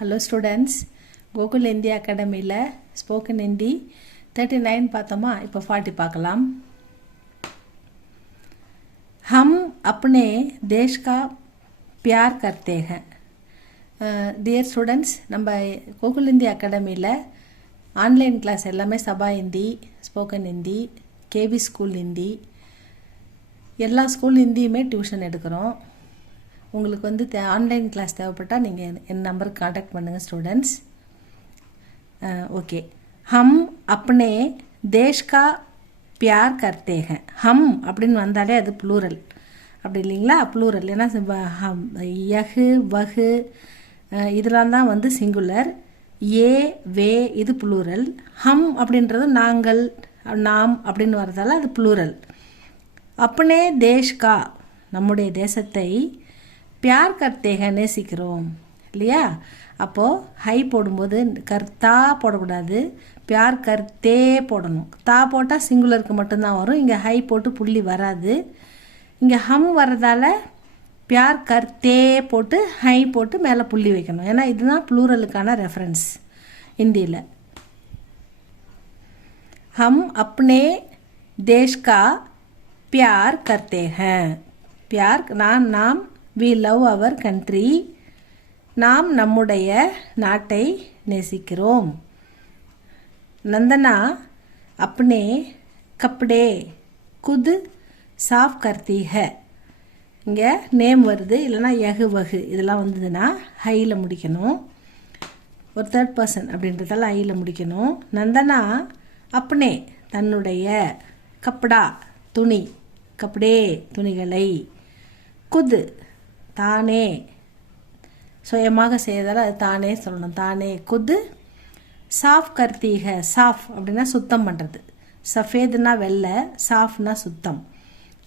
Hello students, Google India Academy la spoken Hindi 39 பார்த்தோமா இப்போ 40 பார்க்கலாம். हम अपने देश का प्यार करते हैं. Dear students, நம்ம Google India Academy la online class எல்லாமே Sabha Hindi, spoken Hindi, KV school Hindi, எல்லா ஸ்கூல் ஹிந்தியுமே டியூஷன் எடுக்கிறோம். உங்களுக்கு வந்து ஆன்லைன் கிளாஸ் தேவைப்பட்டால் நீங்கள் என் நம்பருக்கு காண்டாக்ட் பண்ணுங்கள் ஸ்டூடெண்ட்ஸ். ஓகே, ஹம் அப்னே தேஷ் கா பியார் கர்த்தே ஹேன். ஹம் அப்படின்னு வந்தாலே அது ப்ளூரல், அப்படி இல்லைங்களா? ப்ளூரல். ஏன்னா ஹம், யஹு, வஹு இதெல்லாம் தான் வந்து சிங்குலர். ஏ, வே இது ப்ளூரல். ஹம் அப்படின்றது நாங்கள், நாம் அப்படின்னு வரதால அது ப்ளூரல். அப்னே தேஷ் கா நம்முடைய தேசத்தை பியார் கர்த்தேக நேசிக்கிறோம் இல்லையா? அப்போது ஹை போடும்போது கர்த்தா போடக்கூடாது, பியார் கர்த்தே போடணும். தா போட்டால் சிங்குலருக்கு மட்டும்தான் வரும், இங்கே ஹை போட்டு புள்ளி வராது. இங்கே ஹம் வர்றதால பியார் கர்த்தே போட்டு ஹை போட்டு மேலே புள்ளி வைக்கணும். ஏன்னா இதுதான் ப்ளூரலுக்கான ரெஃபரன்ஸ் ஹிந்தியில். ஹம் அப்னே தேஷ் கா பியார் கர்த்தே ஹேன். பியார் நாம் we love our country. நாம் நம்முடைய நாட்டை நேசிக்கிறோம். நந்தனா अपने कपड़े खुद साफ करती है. இங்கே நேம் வருது, இல்லைனா யகு வகு இதெல்லாம் வந்ததுன்னா ஹையில் முடிக்கணும். ஒரு தேர்ட் பர்சன் அப்படின்றதால ஹையில் முடிக்கணும். நந்தனா அப்னே தன்னுடைய, கப்படா துணி, கப்படே துணிகளை, குது தானே சுயமாக செய்யறதால அது தானே சொல்லணும். தானே குது சாஃப் கர்த்தீக. சாஃப் அப்படின்னா சுத்தம் பண்ணுறது. சஃபேதுனா வெள்ளை, சாஃப்னா சுத்தம்,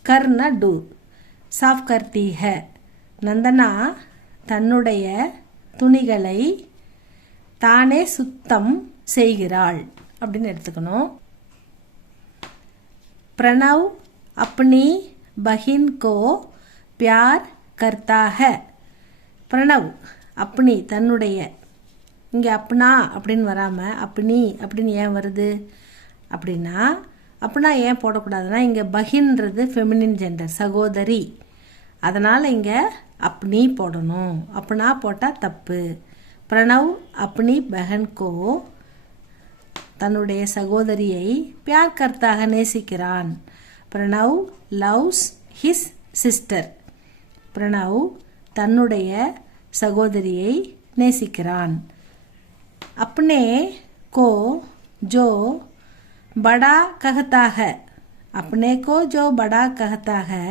கர்னா டூ. சாஃப் கர்த்தீக. நந்தனா தன்னுடைய துணிகளை தானே சுத்தம் செய்கிறாள் அப்படின்னு எடுத்துக்கணும். பிரணவ் அப்னி பஹின் கோ பியார் கர்த்தா ஹை. பிரணவ் அப்னி தன்னுடைய, இங்கே அப்னா அப்படின்னு வராமல் அப்னி அப்படின்னு ஏன் வருது அப்படின்னா, அப்னா ஏன் போடக்கூடாதுன்னா இங்கே பஹின்றது ஃபெமினின் ஜெண்டர், சகோதரி, அதனால் இங்கே அப்னி போடணும். அப்னா போட்டால் தப்பு. பிரணவ் அப்னி பஹன் கோ தன்னுடைய சகோதரியை பியார் கர்த்தாக நேசிக்கிறான். Pranav loves his sister. Pranav தன்னுடைய சகோதரியை நேசிக்கிறான். அப்னே கோ ஜோ படா கஹதா ஹை. அப்னே கோ ஜோ படா கஹதா ஹை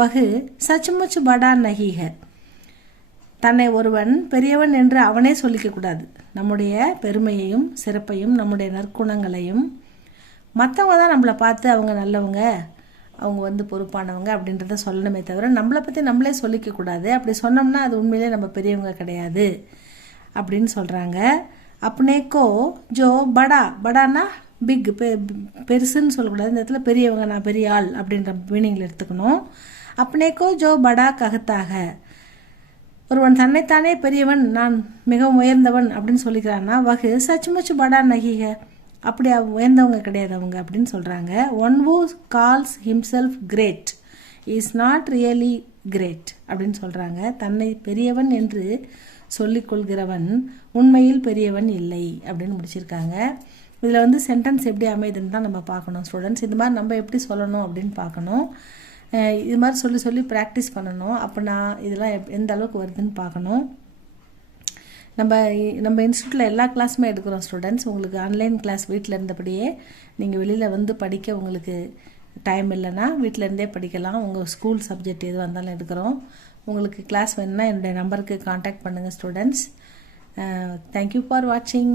வஹு சச்முச் படா நஹி ஹை. தன்னை ஒருவன் பெரியவன் என்று அவனே சொல்லிக்கக்கூடாது. நம்முடைய பெருமையையும் சிறப்பையும் நம்முடைய நற்குணங்களையும் மற்றவங்க தான் நம்மளை பார்த்து அவங்க நல்லவங்க, அவங்க வந்து பொறுப்பானவங்க அப்படின்றத சொல்லணுமே தவிர நம்மளை பற்றி நம்மளே சொல்லிக்கக்கூடாது. அப்படி சொன்னோம்னா அது உண்மையிலே நம்ம பெரியவங்க கிடையாது அப்படின்னு சொல்கிறாங்க. அப்னேக்கோ ஜோ படா, படானா பிக், பெருசுன்னு சொல்லக்கூடாது. இந்த இடத்துல பெரியவங்க, நான் பெரிய ஆள் அப்படின்ற மீனிங்கில் எடுத்துக்கணும். அப்னேக்கோ ஜோ படா கஹத்தாக. ஒருவன் தன்னைத்தானே பெரியவன், நான் மிகவும் உயர்ந்தவன் அப்படின்னு சொல்லிக்கிறான்னா வகு சச்சுமுச்சு படா நகிக, அப்படி உயர்ந்தவங்க கிடையாது அவங்க அப்படின்னு சொல்கிறாங்க. One who calls himself great is not really great அப்படின்னு சொல்கிறாங்க. தன்னை பெரியவன் என்று சொல்லிக்கொள்கிறவன் உண்மையில் பெரியவன் இல்லை அப்படின்னு முடிச்சிருக்காங்க. இதில் வந்து சென்டென்ஸ் எப்படி அமைதுன்னு தான் நம்ம பார்க்கணும் ஸ்டூடெண்ட்ஸ். இது மாதிரி நம்ம எப்படி சொல்லணும் அப்படின்னு பார்க்கணும். இது மாதிரி சொல்லி சொல்லி ப்ராக்டிஸ் பண்ணணும். அப்போ நான் இதெல்லாம் எந்த அளவுக்கு வருதுன்னு பார்க்கணும். நம்ம இன்ஸ்டியூட்டில் எல்லா கிளாஸுமே எடுக்கிறோம் ஸ்டூடெண்ட்ஸ். உங்களுக்கு ஆன்லைன் கிளாஸ் வீட்டில் இருந்தபடியே நீங்கள் வெளியில் வந்து படிக்க உங்களுக்கு டைம் இல்லைன்னா வீட்டில் இருந்தே படிக்கலாம். உங்கள் ஸ்கூல் சப்ஜெக்ட் எதுவாக இருந்தாலும் எடுக்கிறோம். உங்களுக்கு கிளாஸ் வேணும்னா என்னுடைய நம்பருக்கு காண்டாக்ட் பண்ணுங்கள் ஸ்டூடெண்ட்ஸ். தேங்க்யூ ஃபார் வாட்சிங்.